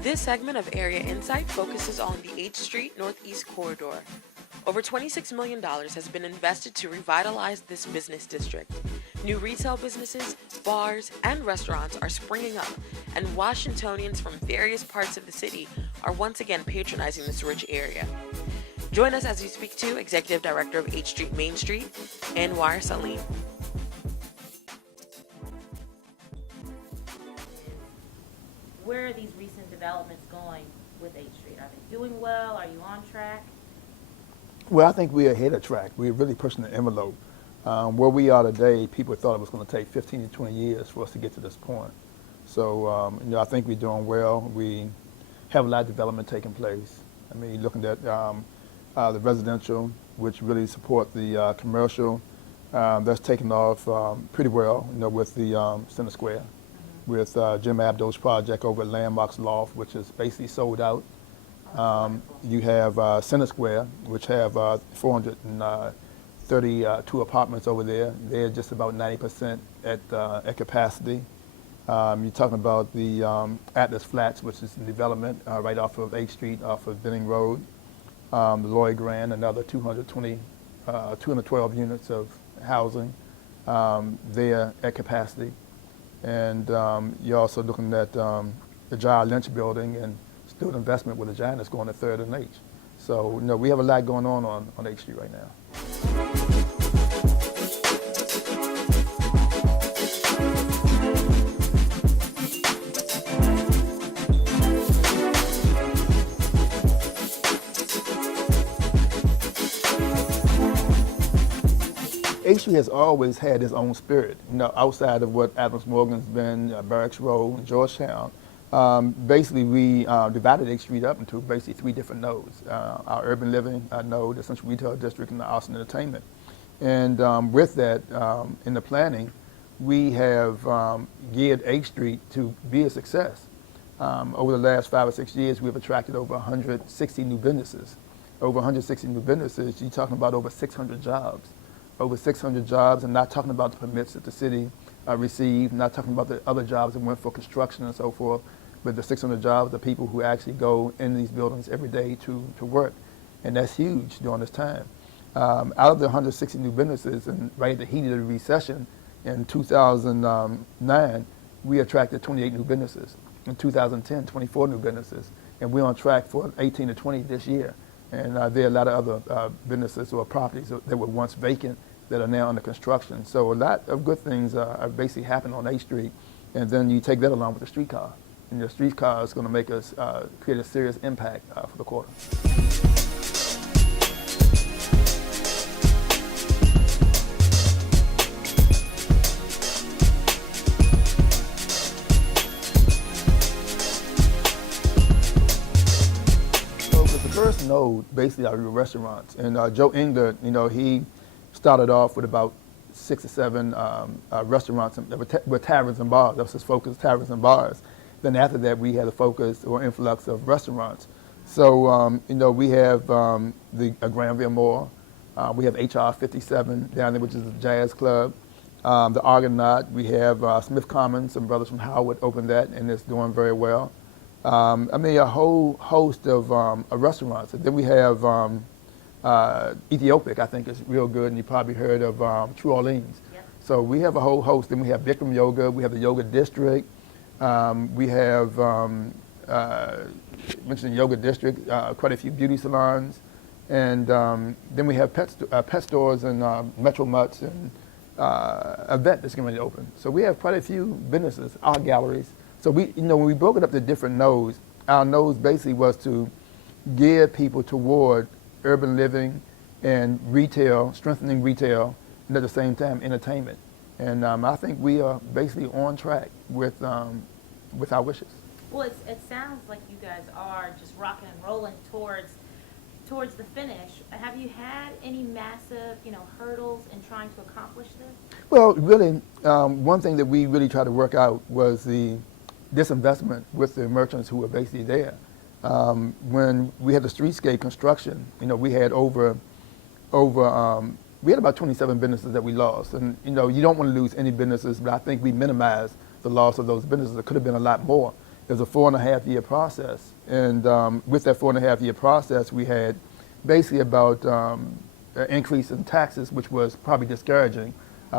This segment of Area Insight focuses on the H Street Northeast Corridor. Over $26 million has been invested to revitalize this business district. New retail businesses, bars, and restaurants are springing up, and Washingtonians from various parts of the city are once again patronizing this rich area. Join us as we speak to Executive Director of H Street Main Street, Anwar Saleem. Where are these recent developments going with H Street? Are they doing well? Are you on track? Well, I think we're ahead of track. We're really pushing the envelope. Where we are today, people thought it was going to take 15 to 20 years for us to get to this point. So, I think we're doing well. We have a lot of development taking place. I mean, looking at the residential, which really support the commercial, that's taken off pretty well, with the Center Square, with Jim Abdo's project over at Landmarks Loft, which is basically sold out. You have Center Square, which have 432 apartments over there. They're just about 90% at capacity. You're talking about the Atlas Flats, which is in development right off of 8th Street, off of Benning Road. The Lloyd Grand, another 212 units of housing there at capacity. And you're also looking at the Giant Lynch building and student investment with the Giant that's going to 3rd and H. So, we have a lot going on H Street right now. H Street has always had its own spirit, outside of what Adams Morgan's been, Barracks Road, and Georgetown. Basically, we divided H Street up into basically 3 different nodes. Our urban living node, the Central Retail District, and the arts and entertainment. And with that, in the planning, we have geared H Street to be a success. Over the last 5 or 6 years, we've attracted over 160 new businesses. Over 160 new businesses, you're talking about over 600 jobs. Over 600 jobs, and not talking about the permits that the city received, not talking about the other jobs that went for construction and so forth, but the 600 jobs are people who actually go in these buildings every day to work. And that's huge during this time. Out of the 160 new businesses, and right at the heat of the recession in 2009, we attracted 28 new businesses. In 2010, 24 new businesses. And we're on track for 18 to 20 this year. And there are a lot of other businesses or properties that were once vacant that are now under construction. So a lot of good things are basically happening on H Street. And then you take that along with the streetcar. And the streetcar is going to make us create a serious impact for the quarter. So with the first node, basically are your restaurants. And Joe Engler, he started off with about 6 or 7 restaurants with taverns and bars. That was his focus, taverns and bars. Then after that, we had a focus or influx of restaurants. So, we have the Granville Mall. We have HR 57 down there, which is a jazz club. The Argonaut, we have Smith Commons, some brothers from Howard opened that, and it's doing very well. A whole host of restaurants. And then we have Ethiopic, I think, is real good, and you probably heard of True Orleans. Yep. So we have a whole host. Then we have Bikram Yoga, we have the Yoga District, we have, mentioned the Yoga District, quite a few beauty salons, and then we have pet stores and Metro Mutts and a vet that's getting ready to open. So we have quite a few businesses, art galleries. So we, when we broke it up to different nodes, our nodes basically was to gear people toward urban living and retail, strengthening retail, and at the same time entertainment. And I think we are basically on track with our wishes. Well, it sounds like you guys are just rocking and rolling towards the finish. Have you had any massive, hurdles in trying to accomplish this? Well, really, one thing that we really tried to work out was the disinvestment with the merchants who were basically there. When we had the streetscape construction, we had we had about 27 businesses that we lost. And, you don't want to lose any businesses, but I think we minimized the loss of those businesses. There could have been a lot more. is a 4.5-year process. And with that 4.5-year process, we had basically about an increase in taxes, which was probably discouraging.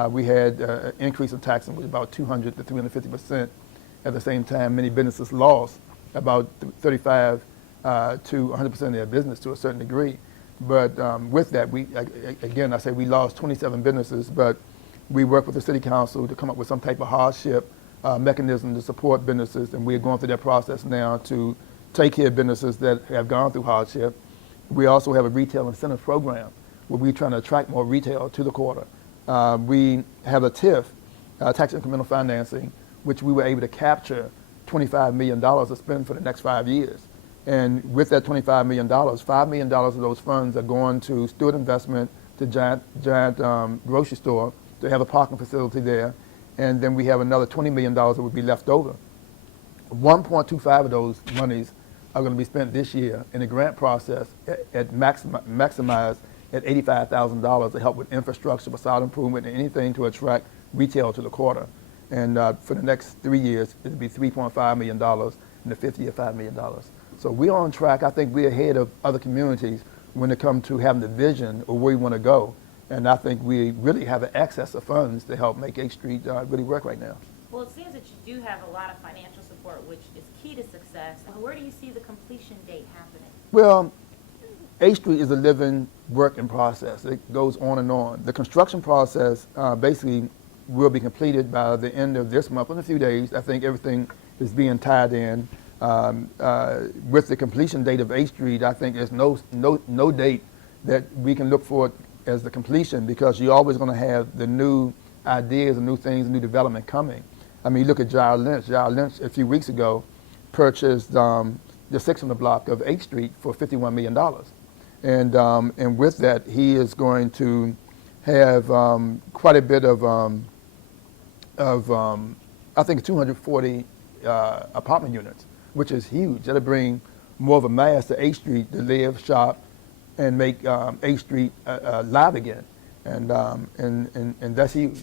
We had an increase in taxes was about 200 to 350%. At the same time, many businesses lost about 35 to 100% of their business to a certain degree. But with that, again, I say we lost 27 businesses, but we worked with the city council to come up with some type of hardship mechanism to support businesses, and we're going through that process now to take care of businesses that have gone through hardship. We also have a retail incentive program where we're trying to attract more retail to the quarter. We have a TIF, tax incremental financing, which we were able to capture $25 million to spend for the next 5 years. And with that $25 million, $5 million of those funds are going to Stewart Investment, to Giant grocery store, to have a parking facility there. And then we have another $20 million that would be left over. 1.25 of those monies are going to be spent this year in the grant process at maximized at $85,000 to help with infrastructure, facade improvement, and anything to attract retail to the quarter. And for the next 3 years, it'll be $3.5 million, and the fifth year, $5 million. So we're on track. I think we're ahead of other communities when it comes to having the vision of where we want to go. And I think we really have an excess of funds to help make 8th Street really work right now. Well, it seems that you do have a lot of financial support, which is key to success. Where do you see the completion date happening? Well, 8th Street is a living work in process. It goes on and on. The construction process basically will be completed by the end of this month. In a few days, I think everything is being tied in. With the completion date of 8th Street, I think there's no date that we can look for as the completion, because you're always going to have the new ideas and new things, new development coming. I mean, you look at Giles Lynch. Giles Lynch, a few weeks ago, purchased the 600 block of 8th Street for $51 million. And with that, he is going to have quite a bit of I think, 240 apartment units, which is huge. That'll bring more of a mass to 8th Street to live, shop, and make 8th Street live again. And that's huge.